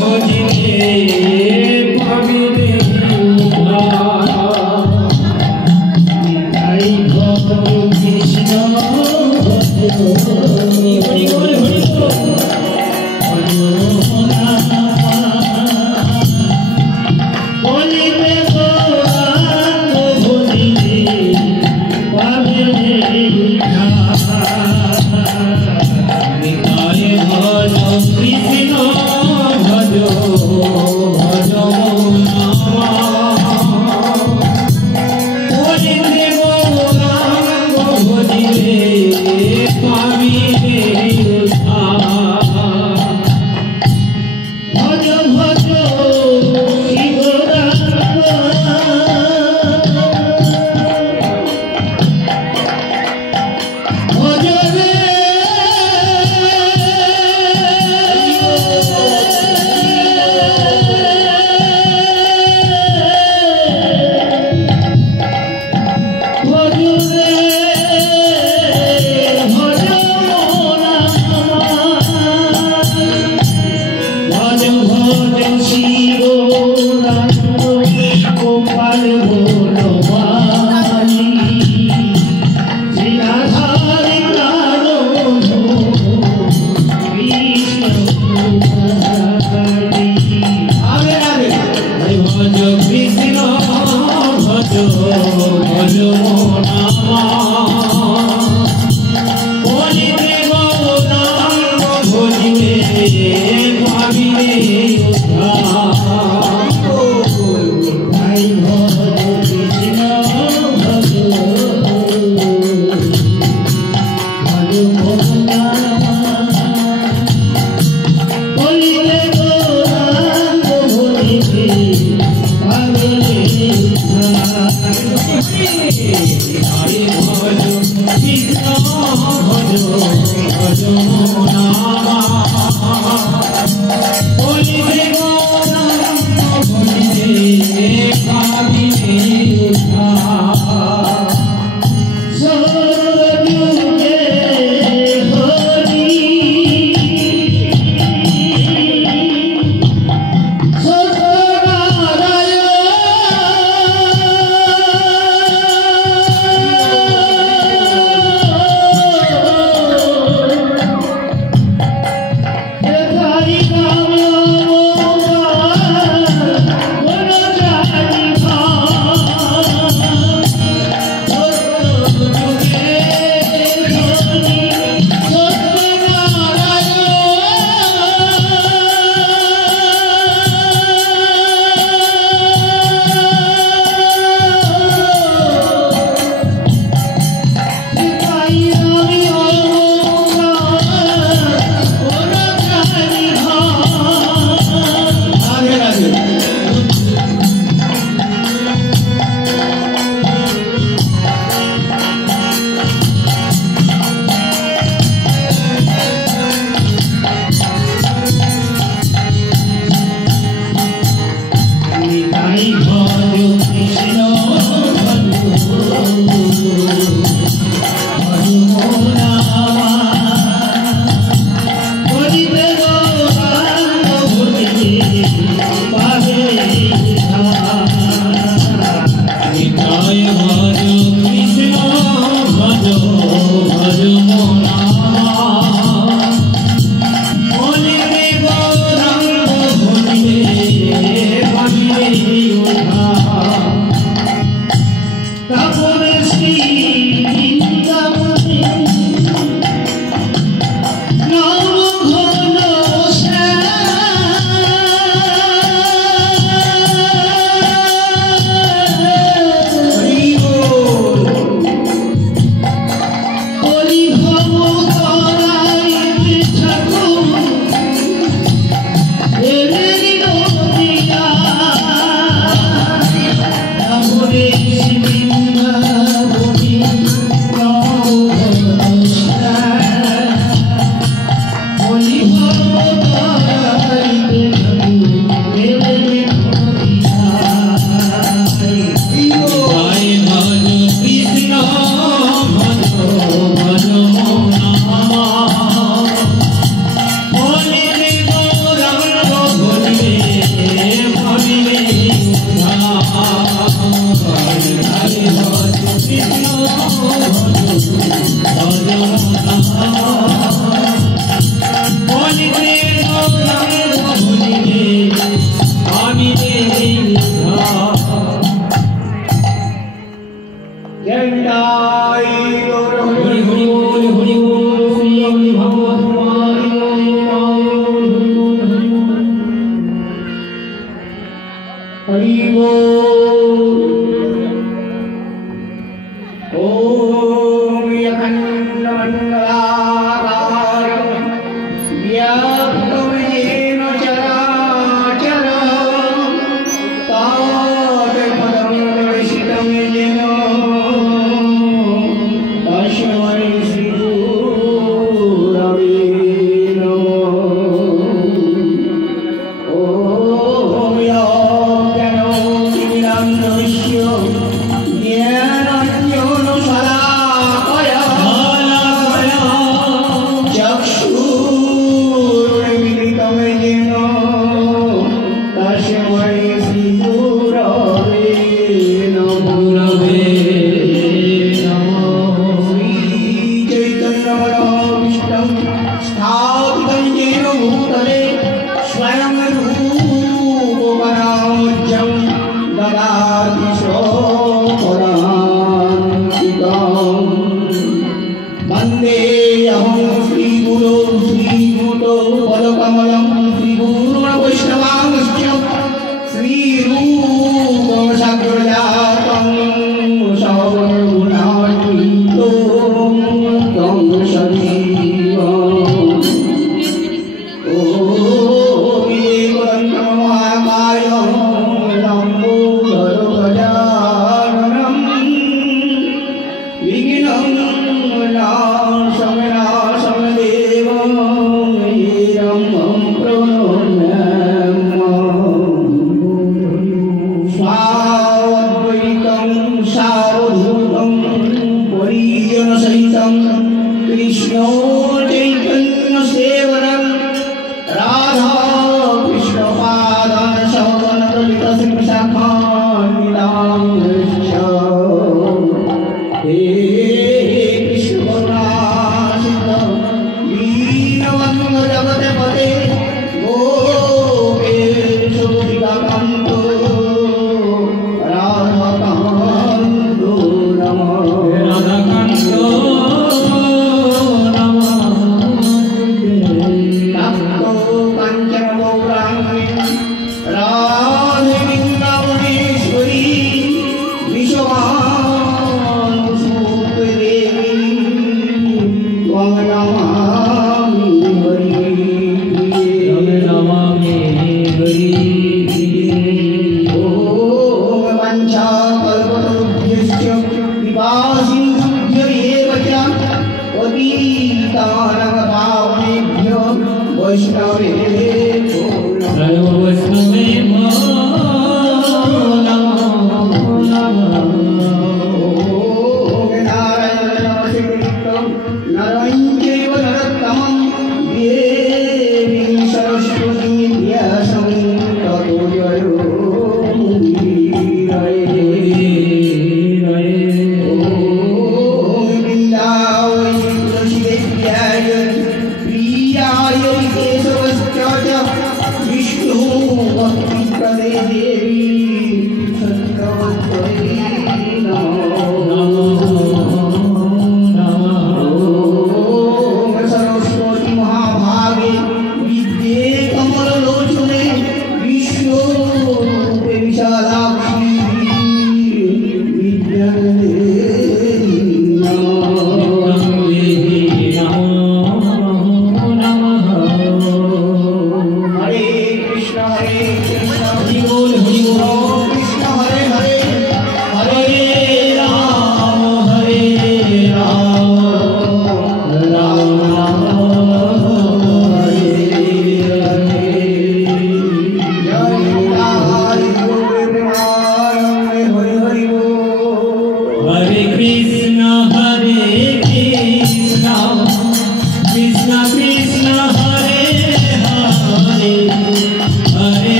Holy Hare Krishna, Hare Krishna, Hare Krishna.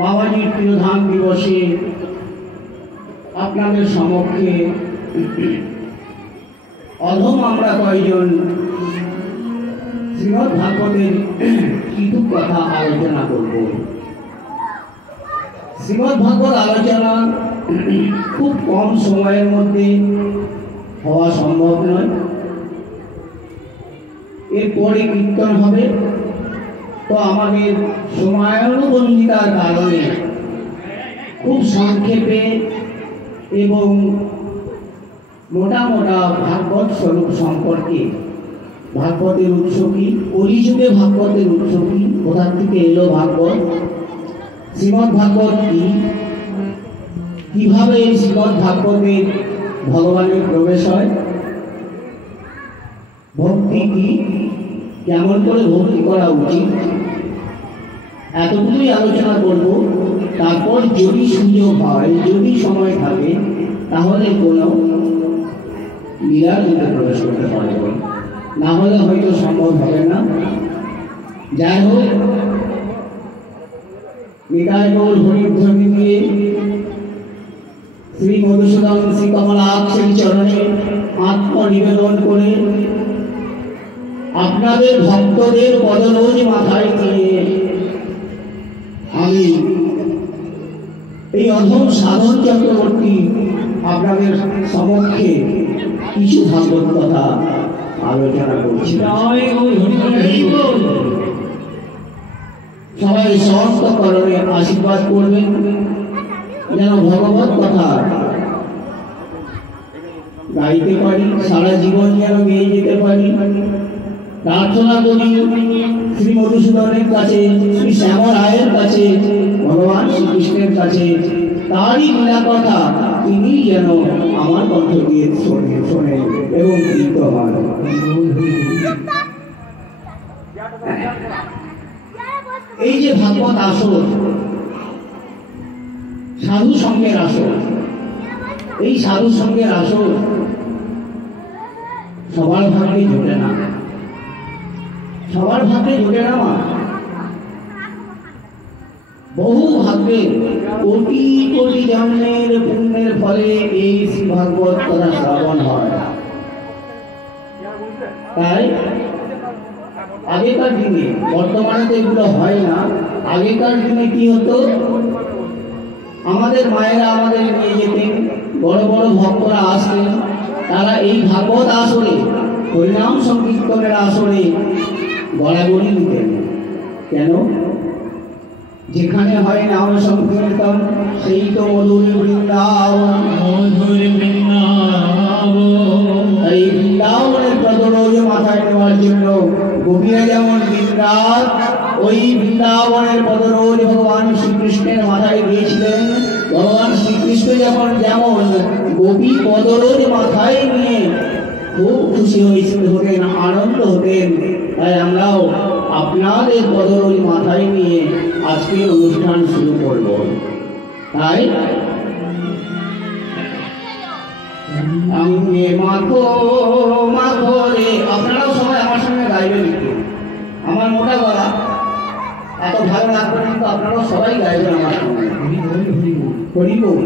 বাবাজির তিরোধান দিবসে আপনাদের সমক্ষে অধম আমরা কয়েকজন শ্রীমদ্ ভাগবতের কিছু কথা আলোচনা করব। শ্রীমদ্ ভাগবত আলোচনা খুব কম সময়ের মধ্যে হওয়া সম্ভব নয়। এরপরে কীর্তন হবে, তো আমাদের সময়ানুবন্ধিতার কারণে খুব সংক্ষেপে এবং মোটা মোটা ভাগবত স্বরূপ সম্পর্কে, ভাগবতের উৎস কি, কলিযুগে ভাগবতের উৎস কি, কোথা থেকে এলো ভাগবত, শ্রীমদ্ ভাগবত কি, কিভাবে এই শ্রীমদ্ ভাগবতে ভগবানের প্রবেশ হয়, ভক্তি কি, কেমন করে ভক্তি করা উচিত, এতগুলোই আলোচনা করব। তারপর যদি সুযোগ হয়, যদি সময় থাকে, তাহলে কোনো লীলার মধ্যে প্রবেশ করতে পারব, না হলে হয়তো সম্ভব হবে না। যাই হোক, নিতাই গৌর হরিধ্বনি দিয়ে শ্রী মধুসূদন শ্রী কমলাক্ষের চরণে আত্মনিবেদন করে আপনাদের ভক্তদের পদরোজ মাথায় নিয়ে আমি এই অধম সাধন চক্রবর্তী আপনাদের সমক্ষে কিছু ভাগবত কথা আলোচনা করছি। সবাই সমস্ত করণে আশীর্বাদ করবেন, যেন ভগবত কথা গাইতে পারি, সারা জীবন যেন গেয়ে যেতে পারি। প্রার্থনা করি শ্রী মধুসূদনের কাছে, শ্রী শ্যামরায়ের কাছে, ভগবান শ্রীকৃষ্ণের কাছে, তারই লীলা কথা তিনি যেন আমার কণ্ঠ দিয়ে শোনেন এবং কৃত হন। এই যে ভাগবত আসর, সাধু সঙ্গের আসর, এই সাধু সঙ্গের আসর সবার ভাগ্যে জোটে না, সবার ভাগ্যে জোটে না। বহু ভাগ্যে কোটি কোটি জন্মের পুণ্যের ফলে এই শ্রী ভাগবত কথা শ্রবণ হয়। তাই আগেকার দিনে, বর্তমানে তো এগুলো হয় না, আগেকার দিনে কি হতো, আমাদের মায়েরা আমাদের নিয়ে যেতেন, বড় বড় ভক্তরা আসতেন, তারা এই ভাগবত আসরে, হরিনাম সংকীর্তনের আসরে গড়াগড়ি দিতেন। কেন? যেখানে হয় নাম সংকীর্তন সেই তো মধুর বৃন্দাবন, মধুর বৃন্দাবন। এই বৃন্দাবনের পদরোজ মাথায় নেওয়ার জন্য গোপীরা যেমন দিনরাত ওই বৃন্দাবনের পদরোজ ভগবান শ্রীকৃষ্ণের মাথায় গিয়েছিলেন, ভগবান শ্রীকৃষ্ণ যেমন গোপী পদরোজ মাথায় নিয়ে খুব খুশি হতেন, আনন্দ হতেন। তাই আমরাও আপনাদের পদরোজ মাথায় নিয়ে আজকের অনুষ্ঠান শুরু করব। তাই অঙ্গে মাখো মাখো রে, আপনারাও সবাই আমার সঙ্গে গাইবেন একটু। আমার মোটা গলা এত ভালো লাগবে, কিন্তু আপনারাও সবাই গাইবেন আমার সঙ্গে। হরি বল।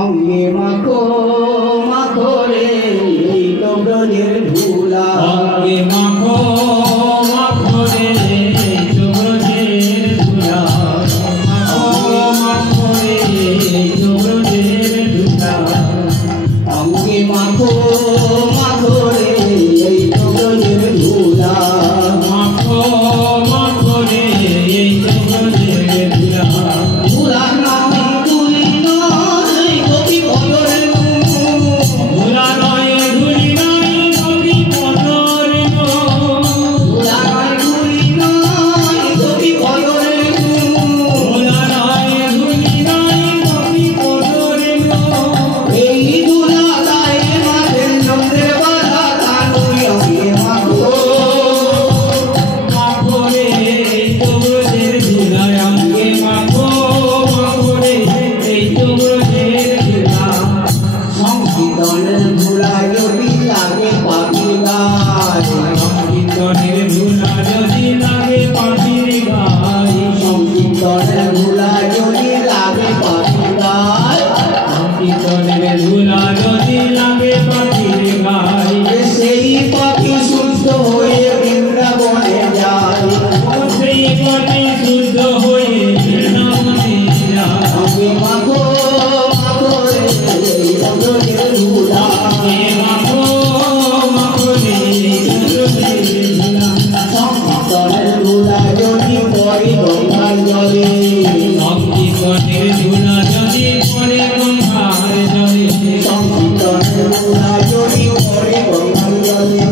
অঙ্গে মাখো মাখো রে এই তো ব্রজের ধুলা, অঙ্গে মাখো মাখো রে এই তো ব্রজের ধুলা, অঙ্গে মাখো রে এই তো ব্রজের ধুলা, অঙ্গে মাখো মাখো রে এই তো ব্রজের ধুলা, মাখো মাখো মতি শুদ্ধ হয়ে নামে আমাকে মাখো মাখো রে চন্দ্রের ধুলা মাখো মাখো রে চন্দ্রের ধুলা সংকীর্তনের ধুলা যদি পড়ে গঙ্গার জলে সংকীর্তনের ধুলা যদি পড়ে গঙ্গার জলে সংকীর্তনের ধুলা যদি পড়ে গঙ্গার জলে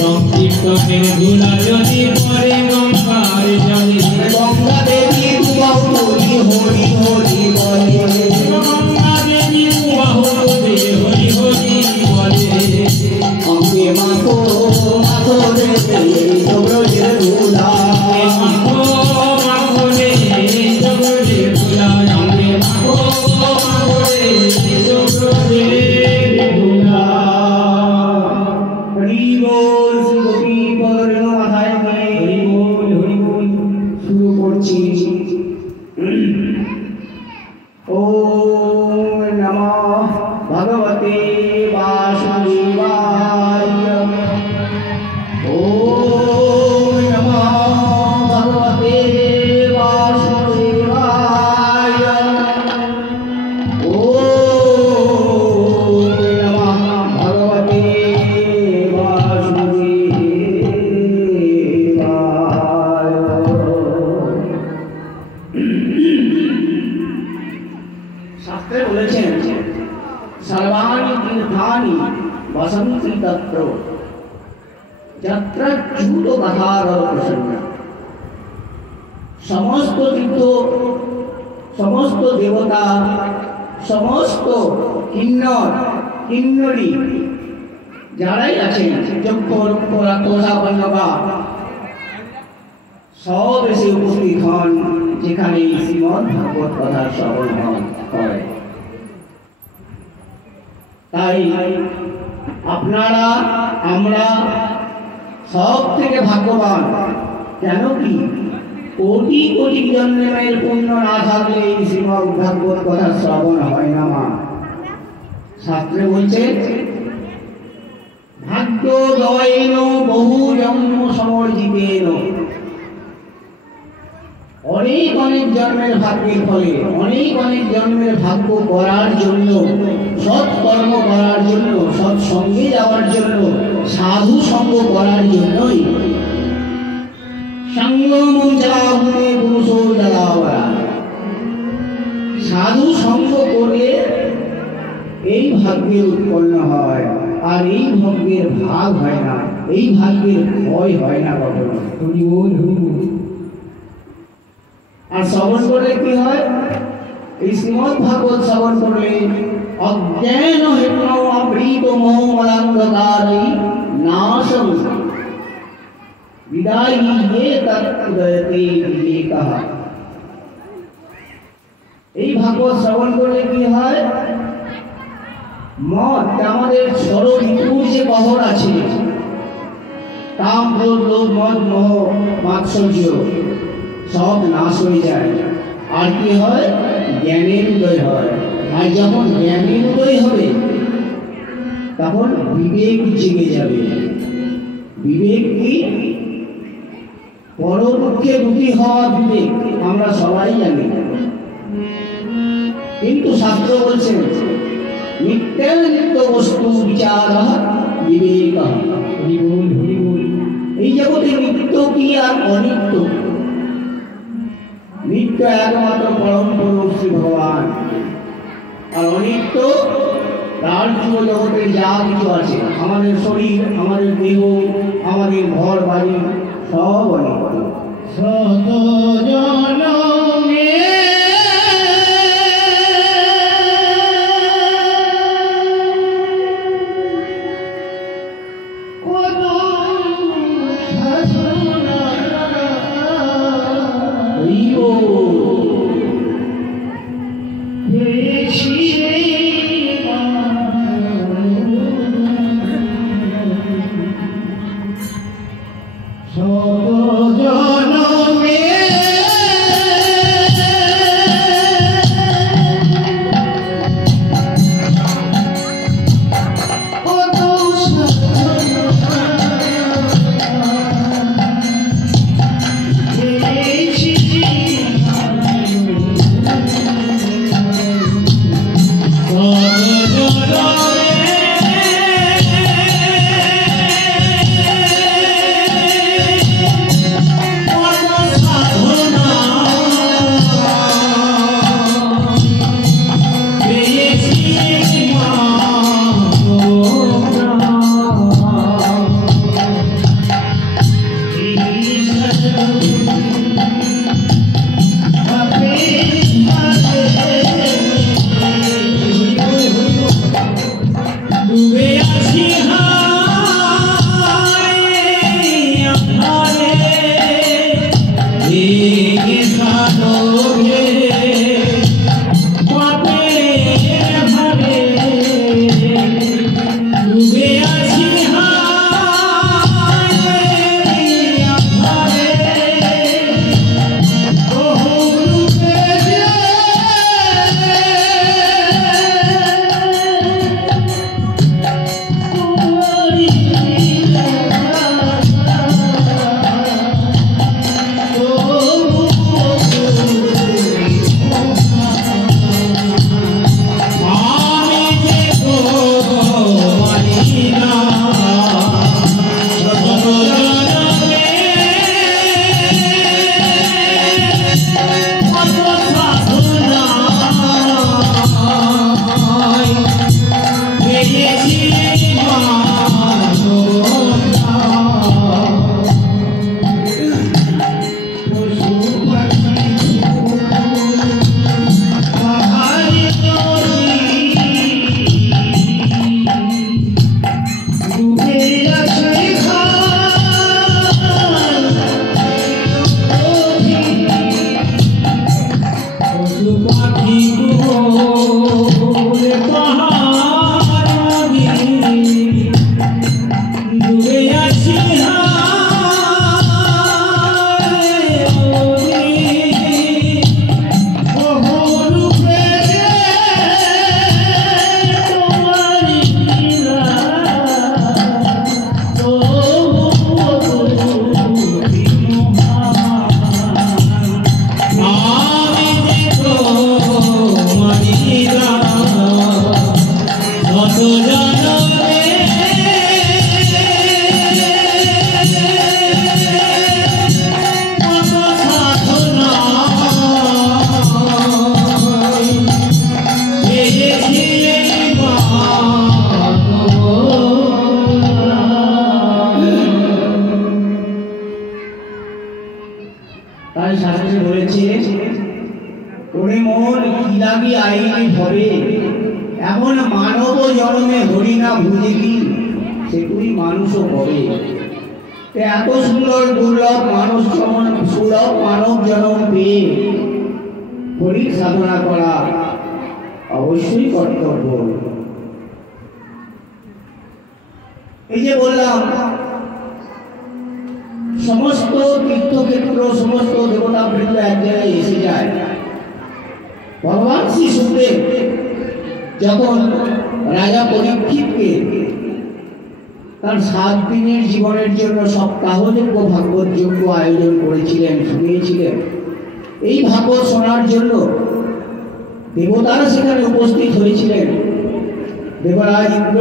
সংকীর্তনের ধুলা যদি পড়ে গঙ্গার জলে গঙ্গা দেবী বাহু হরি হরি হরি বলে গঙ্গা দেবী বাহু হরি হরি বলে আমাকে মাখো মাখো রে চন্দ্রের ধুলা মাখো মাখো রে চন্দ্রের ধুলা আমাকে মাখো মাখো রে চন্দ্রের ধুলা হরি বল শ্রী গোপী পদের মাথায় নিয়ে হরি বল শুরু করছি ওম নমঃ ভগবতে বাসুদেবায় ওম নমঃ ভগবতে বাসুদেবায় ওম নমঃ ভগবতে শাস্ত্রে বলেছেন সর্বাণি তীর্থানি বসন্তি তত্র যত্র চ্যুত কথার প্রসন্ন সমস্ত তীর্থ সমস্ত দেবতা সমস্ত কিন্নর কিন্নরী যারাই আছেন যক্ষ রক্ষ রাক্ষসা পণ্যকা সব এসে উপস্থিত হন যেখানে শ্রীমদ্ ভাগবত কথার শ্রবণ হয়। তাই আপনারা আমরা সব থেকে ভাগ্যবান। কেন কি কোটি কোটি জন্মের পুণ্য না থাকলে এই শ্রীমদ্ ভাগবত কথার শ্রবণ হয় না মা। শাস্ত্রে বলছে ভাগ্যোদয়েন বহু জন্ম সমর্জিতেন, অনেক অনেক জন্মের ভাগ্যের ফলে অনেক অনেক জন্মের ভাগ্য করার জন্য, সৎ কর্ম করার জন্য, সৎ সঙ্গে যাওয়ার জন্য, সাধু সঙ্গ করার জন্যই সঙ্গমং চাহুনে পুরুষো জলাবরা, সাধু সঙ্গ করে এই ভাগ্যের উৎপন্ন হয়। আর এই ভাগ্যের ভাগ হয় না, এই ভাগ্যের ক্ষয় হয় না কখনো। আর শ্রবণ করলে কি হয়? এই শ্রীমদ্ ভাগবত শ্রবণ করলে অজ্ঞান হেতু আবৃত মোহ মলান্ধকারই নাশম বিদায়ী ये তৎউদয়তে বিবেকঃ। এই ভাগবত শ্রবণ করলে কি হয়? মত আমাদের ষড় ঋতুর যে বহর আছে, কাম ক্রোধ লোভ মদ মোহ মাৎসর্য সব নাশ হয়ে যায়। আর কি হয়? জ্ঞানের উদয় হয়। আর যখন জ্ঞানের উদয় হবে তখন বিবেক জেগে যাবে। বিবেক কি? পরপক্ষে দুটি হওয়া বিবেক আমরা সবাই জানি, কিন্তু শাস্ত্র বলছেন নিত্য বস্তু বিচার বিবেক। এই জগতে নিত্য কি আর অনিত্য? নিত্য একমাত্র পরম পুরুষ শ্রী ভগবান, আর অনিত্য তার জীব জগতে যা কিছু আছে, আমাদের শরীর, আমাদের দেহ, আমাদের ঘর বাড়ি সব অনিত্য। শত জনমে জনমে ডুবে আছি হায় আঁধারে এই সাগরে পাপের ভারে ডুবে আছি হায় আঁধারে ওহো রূপে তাই শাস্ত্রে বলেছে, ওরে মন কি লাগি আইনি হবে, এমন মানব জন্মে হরি না বুঝিবি সেগুলি মানুষও হবে। এত সুন্দর দুর্লভ মানুষ যেমন সুলভ মানব জন্ম পেয়ে হরির সাধনা করা অবশ্যই কর্তব্য। এই যে বললাম সমস্ত তীর্থক্ষেত্র সমস্ত দেবতা বৃন্দ এক জায়গায় এসে যায়। ভগবান শ্রী সুখদেব যখন রাজা পরীক্ষিতকে তার 7 দিনের জীবনের জন্য সপ্তাহযোগ্য ভাগবত যজ্ঞ আয়োজন করেছিলেন, শুনিয়েছিলেন, এই ভাগবত শোনার জন্য দেবতারা সেখানে উপস্থিত হয়েছিলেন। দেবরাজ ইন্দ্র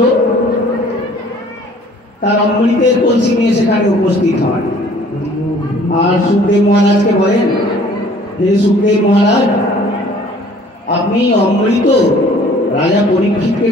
তার অমৃতের কলসি নিয়ে সেখানে উপস্থিত হন। আর সুখদেব মহারাজকে বলেন, হে সুখদেব মহারাজ, আপনি অমৃত রাজা পরীক্ষিতকে